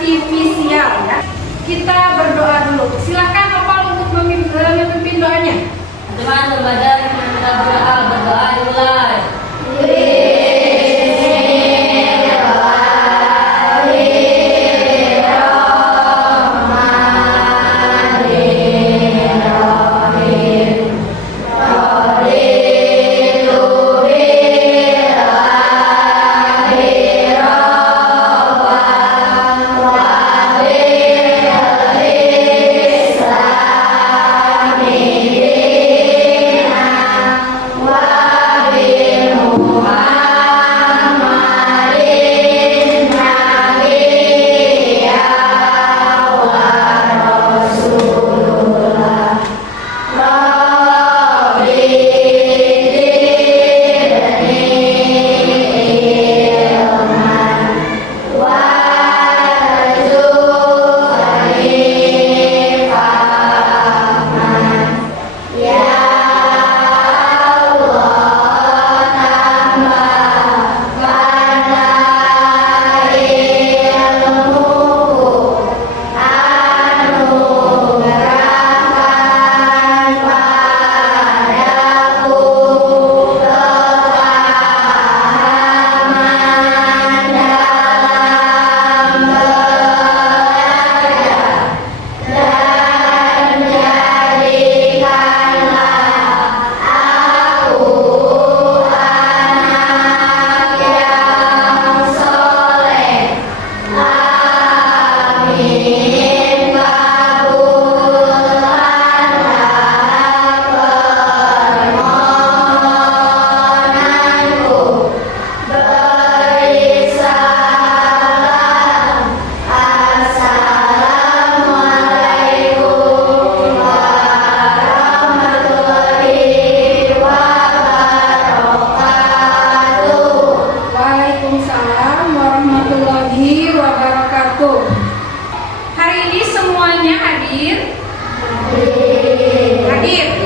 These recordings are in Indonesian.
artifisial ya. Kita berdoa dulu. Silakan Opal untuk memimpin doanya. Teman-teman badan kita berdoa dimulai.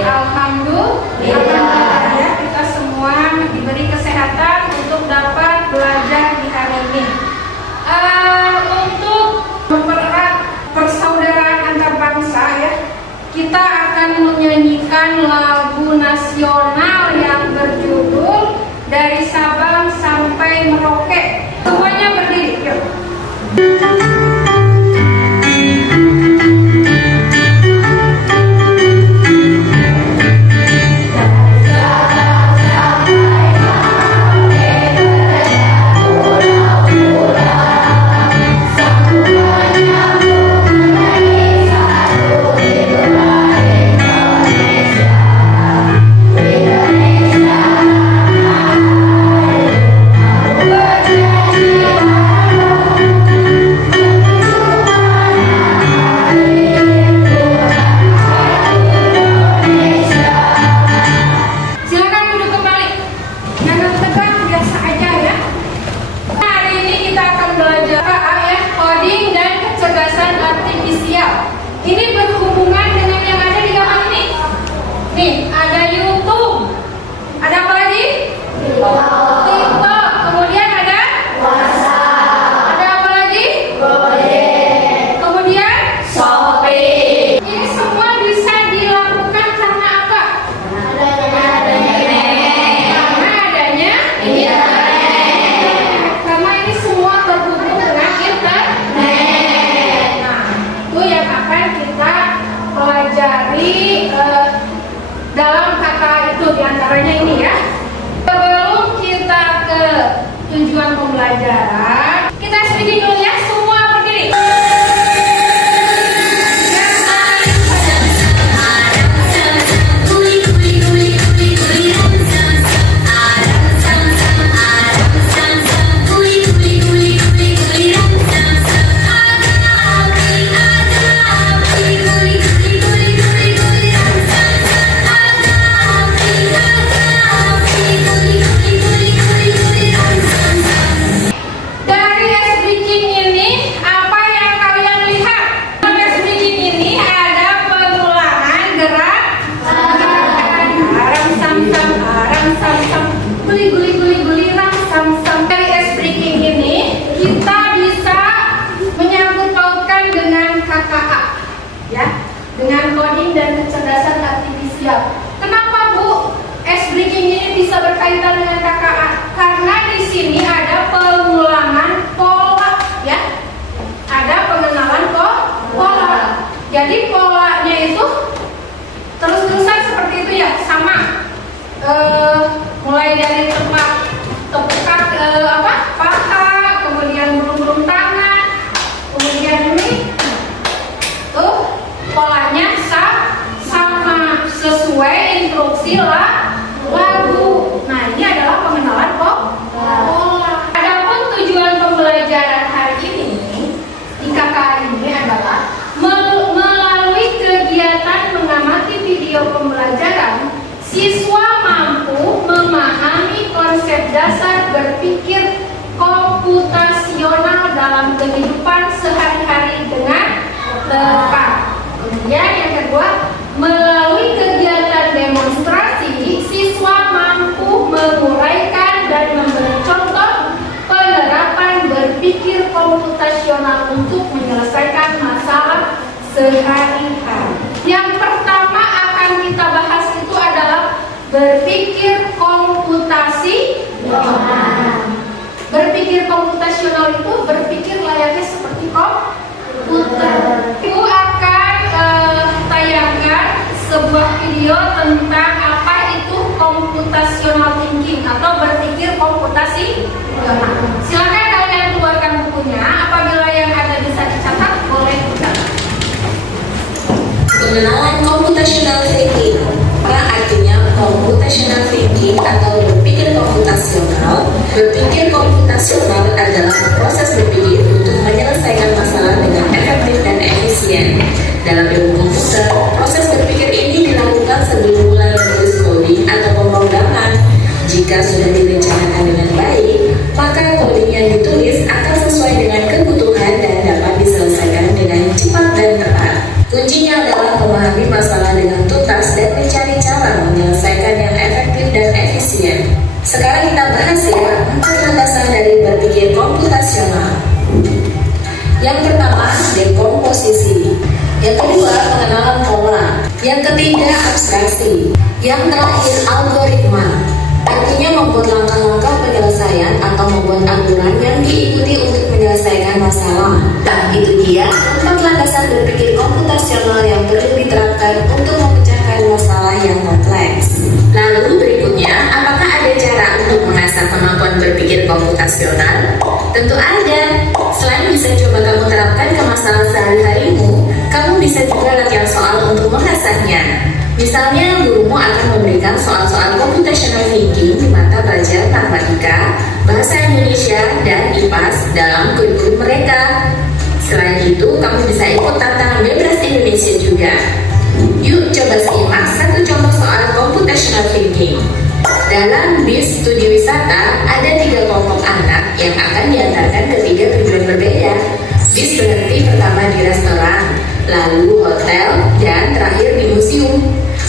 Alhamdulillah ya, kita semua diberi kesehatan untuk dapat belajar di hari ini. Untuk mempererat persaudaraan antar bangsa ya, kita akan menyanyikan lagu nasional yang berjudul Dari Sabang Sampai Merauke. Semuanya berdiri, yuk. Ini berhubungan dengan yang ada di gambar ini. Nih, ada YouTube. Ada apa lagi? TikTok. Kemudian ada WhatsApp. Ada apa lagi? Gojek. Kemudian Shopee. Ini semua bisa dilakukan karena apa? Karena adanya internet. Karena ini semua terhubung dengan internet. Nah, itu yang akan kita pelajari dalam kata itu, diantaranya ini ya. Sebelum kita ke tujuan pembelajaran, kita speaking dulu ya, semua berdiri. Dan mulai dari tempat tepukan paha, kemudian belum tangan, kemudian ini tuh polanya sama sesuai instruksi lagu. Nah, ini adalah pengenalan pola. Adapun tujuan pembelajaran hari ini di KKN ini adalah melalui kegiatan mengamati video pembelajaran, siswa mampu memahami konsep dasar berpikir komputasional dalam kehidupan sehari-hari dengan tepat. Kemudian yang kedua, melalui kegiatan demonstrasi, siswa mampu menguraikan dan memberi contoh penerapan berpikir komputasional untuk menyelesaikan masalah sehari-hari. Yang pertama akan kita bahas itu adalah berpikir komputasi. Berpikir komputasional itu berpikir layaknya seperti komputer. Ibu akan tayangkan sebuah video tentang apa itu computational thinking atau berpikir komputasi. Silakan kalian keluarkan bukunya. Apabila yang ada bisa dicatat, boleh dicatat. Pengenalan computational thinking. Apa artinya computational thinking atau berpikir komputasional? Berpikir komputasional adalah proses berpikir untuk menyelesaikan masalah dengan efektif dan efisien. Dalam ilmu komputer, proses berpikir ini dilakukan sebelum mulai menulis coding atau pemrograman. Jika sudah direncanakan dengan baik, maka coding yang ditulis akan sesuai dengan kebutuhan dan dapat diselesaikan dengan cepat dan tepat. Kuncinya adalah memahami masalah dengan tuntas dan mencari cara menyelesaikan yang efektif dan efisien. Sekarang kita bahas ya 4 landasan dari berpikir komputasional. Yang pertama, dekomposisi. Yang kedua, pengenalan pola. Yang ketiga, abstraksi. Yang terakhir, algoritma. Artinya membuat langkah-langkah penyelesaian atau membuat aturan yang diikuti untuk menyelesaikan masalah. Nah, itu dia 4 landasan berpikir komputasional yang perlu diterapkan untuk memecahkan masalah yang kompleks. Lalu berikutnya, apakah ada cara untuk mengasah kemampuan berpikir komputasional? Tentu ada. Selain bisa coba kamu terapkan ke masalah sehari-harimu, kamu bisa juga latihan soal untuk mengasahnya. Misalnya, gurumu akan memberikan soal-soal computational thinking di mata pelajaran matematika, bahasa Indonesia, dan IPAS dalam kurikulum mereka. Selain itu, kamu bisa ikut tantangan bebas Indonesia juga. Yuk coba simak satu contoh soal computational thinking. Dalam bis studi wisata, ada 3 kelompok anak yang akan diantarkan ke 3 tujuan berbeda. Bis berhenti pertama di restoran, lalu hotel, dan terakhir di museum.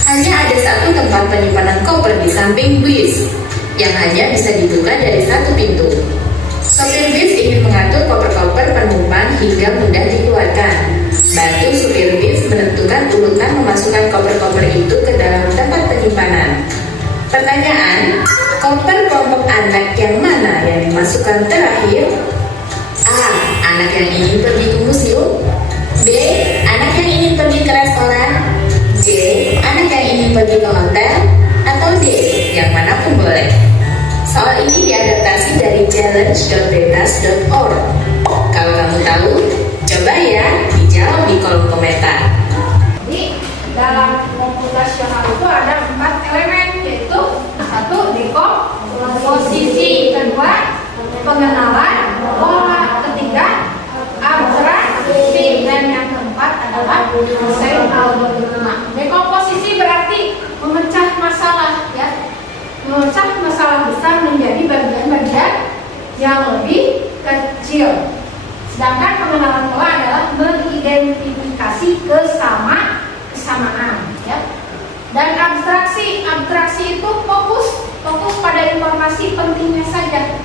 Hanya ada satu tempat penyimpanan koper di samping bis, yang hanya bisa dibuka dari satu pintu. Sopir bis ingin mengatur koper-koper penumpang hingga mudah dikeluarkan. Bantu supir bis menentukan urutan memasukkan koper-koper itu ke dalam tempat penyimpanan. Pertanyaan, koper kelompok anak yang mana yang dimasukkan terakhir? A. Anak yang ingin pergi ke museum. B. Anak yang ingin pergi ke restoran. C. Anak yang ingin pergi ke hotel. Atau D. Yang manapun boleh. Soal ini diadaptasi dari challenge.bebas.org. Kalau kamu tahu, coba ya dijawab di kolom komentar. Jadi dalam komputasional itu ada 4 elemen, yaitu 1 dekomposisi, kedua pengenalan pola, ketiga abstraksi, dan yang keempat adalah desain algoritma. Dekomposisi berarti memecah masalah, ya, memecah masalah besar menjadi bagian-bagian yang lebih kecil. Sedangkan pengenalan pola adalah mengidentifikasi kesamaan, ya. Dan abstraksi itu fokus pada informasi pentingnya saja.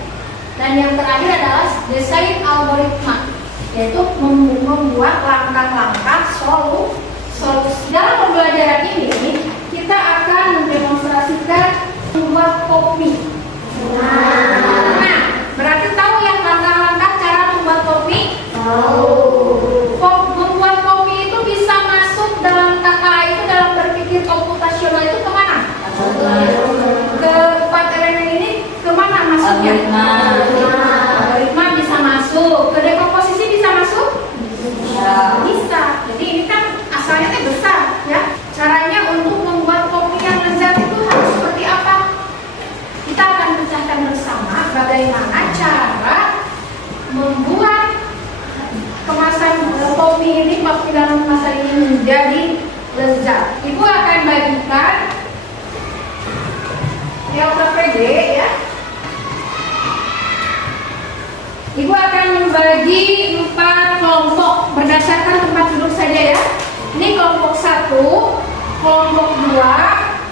Dan yang terakhir adalah desain algoritma, yaitu membuat langkah-langkah solusi. Dalam pembelajaran ini kita akan mendemonstrasikan membuat kopi. Nah, berarti tahu yang langkah-langkah cara membuat kopi? Membuat kopi itu bisa masuk dalam KKA itu, dalam berpikir komputasional itu kemana? kopi ini, kopi dalam kemasan ini menjadi lezat. Ibu akan bagikan LKPD ya. Ibu akan membagi 4 kelompok berdasarkan tempat duduk saja ya. Ini kelompok 1, kelompok 2,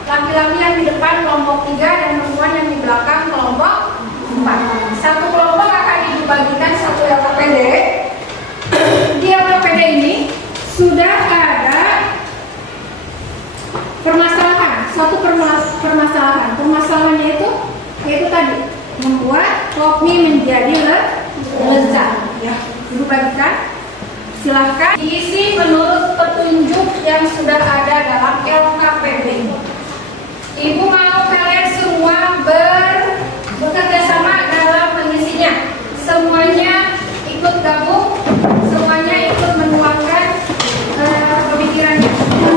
laki-laki yang di depan kelompok 3 dan perempuan yang di belakang kelompok 4. Satu kelompok akan dibagikan satu LKPD. Di LKPD ini sudah ada permasalahan, suatu permasalahan. Permasalahannya itu yaitu tadi membuat kopi menjadi lezat. Ya, Ibu bagikan. Silahkan diisi menurut petunjuk yang sudah ada dalam LKPD. Ibu mau kalian semua bekerja sama dalam mengisinya. Semuanya ikut gabung, semuanya ikut menuangkan pemikirannya.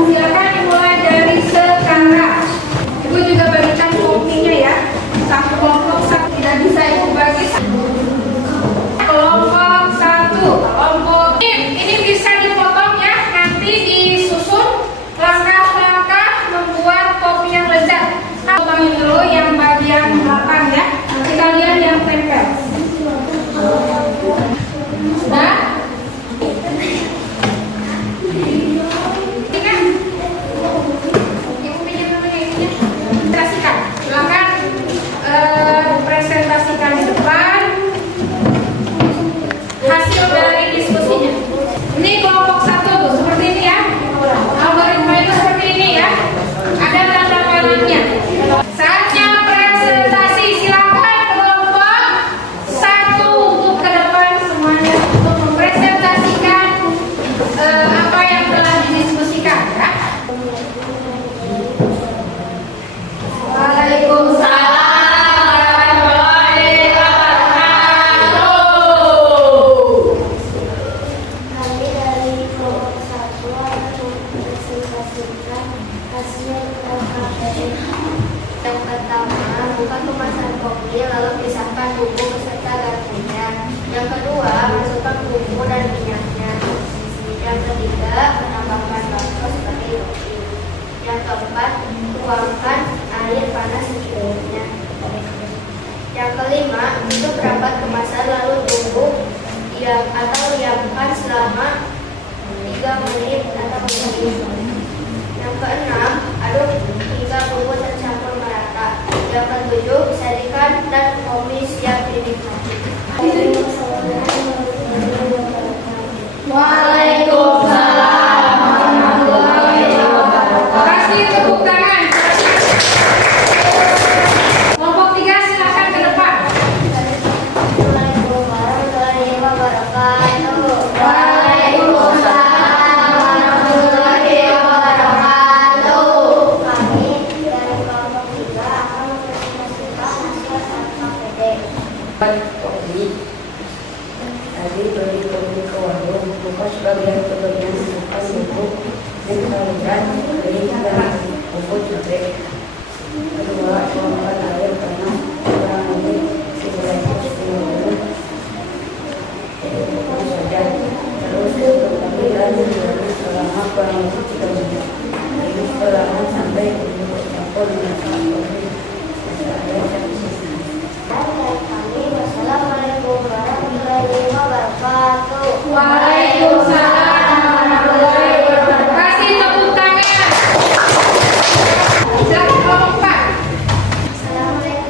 Silakan dimulai dari sekarang. Ibu juga bagikan kopinya ya. Satu kelompok satu, tidak bisa ibu bagi kelompok 1, kelompok ini bisa dipotong ya, nanti disusun langkah-langkah membuat kopi yang lezat. Potongin dulu yang bagian belakang ya, nanti kalian yang tempel. Sudah? Ibu pinjam namanya ibunya. Presentasikan, silakan presentasikan di depan hasil dari diskusinya. Ini kelompok 1 tuh, seperti ini ya. Algoritma itu seperti ini ya. Ada tanda panahnya. Saatnya presentasi, silakan kelompok 1 untuk ke depan semuanya untuk mempresentasikan apa yang telah didiskusikan ya. Waalaikumsalam. Yang pertama, buka kemasan kopi lalu pisahkan bumbu beserta garpunya. Yang kedua, masukkan bumbu dan minyaknya. Yang ketiga, menambahkan bakso sebagai roti. Yang keempat, tuangkan air panas secukupnya. Yang kelima, tutup rapat kemasan lalu tunggu diamkan selama 3 menit atau lebih. Yang keenam, aduk hingga bumbu tercampur merata. Yang ketujuh, sajikan dan kopi siap dinikmati. Waalaikumsalam warahmatullahi wabarakatuh. Kasih tepuk tangan. Kelompok 3 silakan ke depan. Assalamualaikum warahmatullahi wabarakatuh. Waalaikumsalam warahmatullahi wabarakatuh. Kami dari kelompok 3 akan mempresentasikan hasil LKPD. Kopi tadi beli kopi ke warung, buka sebagian buka bubuk dan kemudian beli bubuk cabai. Kedua, tuangkan air panas kurang lebih 10 menit. Itu saja. Terus kembali lagi selama kurang lebih 3 menit. Ini selama sampai bumbu campur dengan kopi. Wassalamualaikum warahmatullahi wabarakatuh. Waalaikumsalam warahmatullahi wabarakatuh. Kasih tepuk tangan. Silakan kelompok 4. Assalamualaikum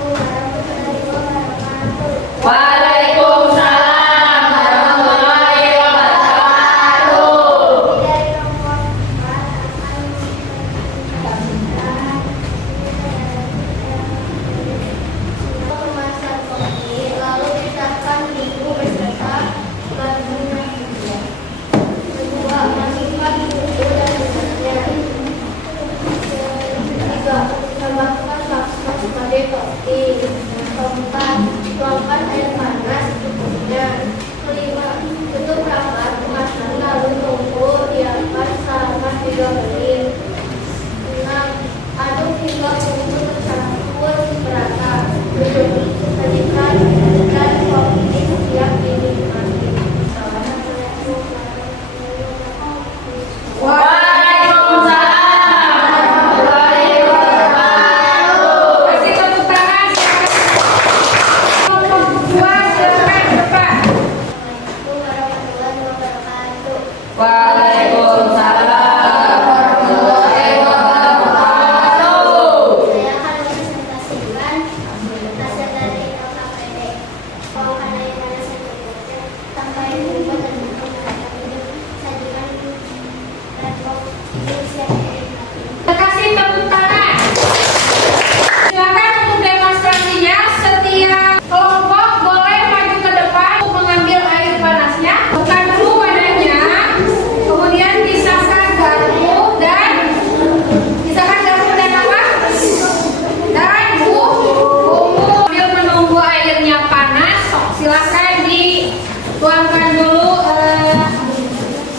silahkan dituangkan dulu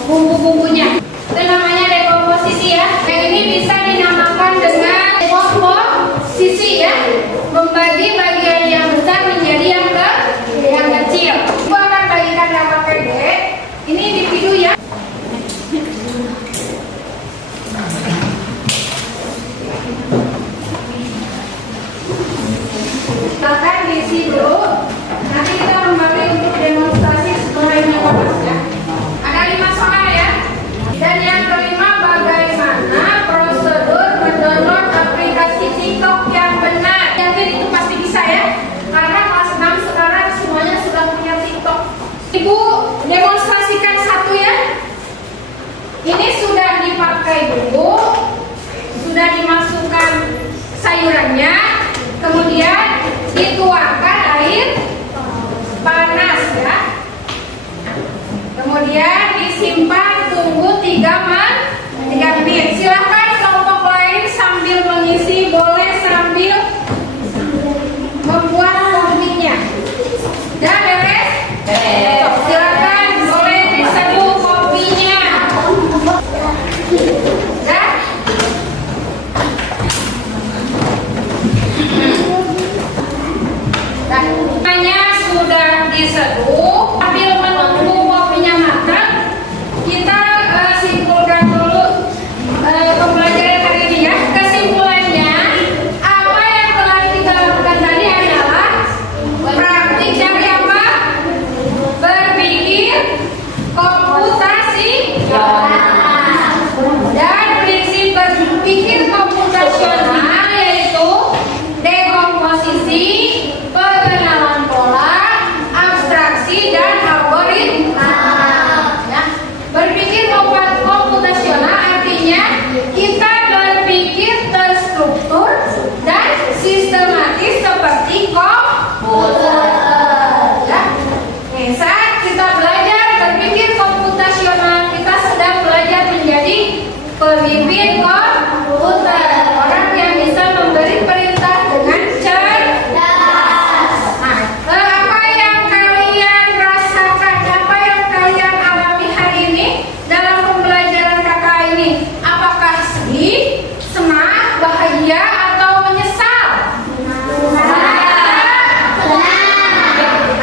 bumbu-bumbunya. Itu namanya dekomposisi ya. Yang ini bisa dinamakan dengan dekomposisi ya. Membagi bagian yang besar menjadi yang kecil. Ibu akan bagikan yang pakai D. Ini individu ya. Silahkan diisi dulu. Nanti kita kembali untuk demonstrasi sebenarnya ya. Ada 5 soal ya. Dan yang kelima, bagaimana prosedur mendownload aplikasi TikTok yang benar? Yakin itu pasti bisa ya. Karena kelas 6 sekarang semuanya sudah punya TikTok. Ibu demonstrasikan satu ya. Ini sudah dipakai dulu, sudah dimasukkan sayurannya, kemudian dituangkan air panas ya. Kemudian disimpan, tunggu 3 menit. Silahkan kelompok lain sambil mengisi, boleh sambil membuat kopinya. Udah beres? Silahkan, boleh diseduh kopinya. Udah? Hanya sudah diseduh, sambil menunggu kopinya matang, kita simpulkan dulu pembelajaran hari ini ya. Kesimpulannya, apa yang telah kita lakukan tadi adalah praktik dari apa? Berpikir komputasional. Dan prinsip berpikir komputasional yaitu dekomposisi, pengenalan pola, abstraksi, dan algoritma. Ya. Berpikir komputasional artinya kita berpikir terstruktur dan sistematis seperti komputer. Ya. Nih, saat kita belajar berpikir komputasional, kita sedang belajar menjadi pemimpin komputer, orang yang bisa memberi perintah dengan cerdas. Nah, apa yang kalian rasakan, apa yang kalian alami hari ini dalam pembelajaran kakak ini? Apakah sedih, senang, bahagia, atau menyesal?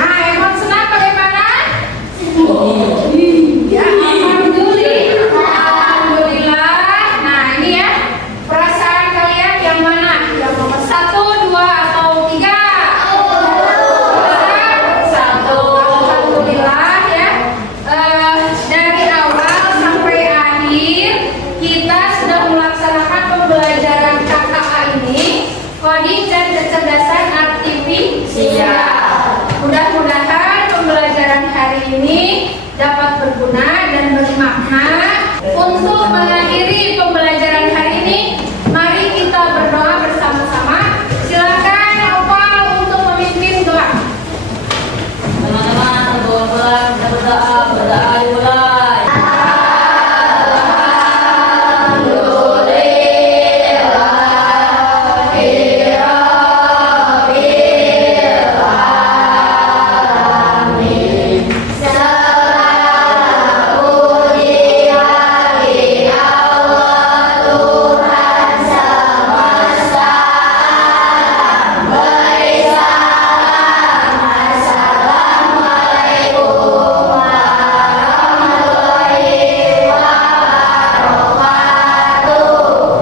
Nah, emang senang bagaimana? Ya, alhamdulillah. Nah, ini ya, perasaan kalian yang mana? Yang nomor 1, 2, atau 3? 1. Alhamdulillah ya. Dari awal sampai akhir kita sudah melaksanakan pembelajaran KKA ini, coding dan kecerdasan artifisial. Mudah-mudahan pembelajaran hari ini dapat berguna dan bermakna. Untuk mengakhiri pembelajaran hari ini, mari kita berdoa bersama-sama. Silakan Opal untuk memimpin doa. Teman-teman, kita berdoa dimulai.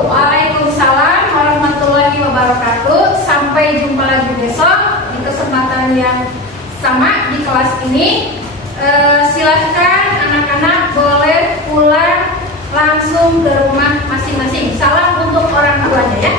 Waalaikumsalam warahmatullahi wabarakatuh. Sampai jumpa lagi besok di kesempatan yang sama di kelas ini. Silahkan anak-anak boleh pulang langsung ke rumah masing-masing. Salam untuk orang tuanya ya.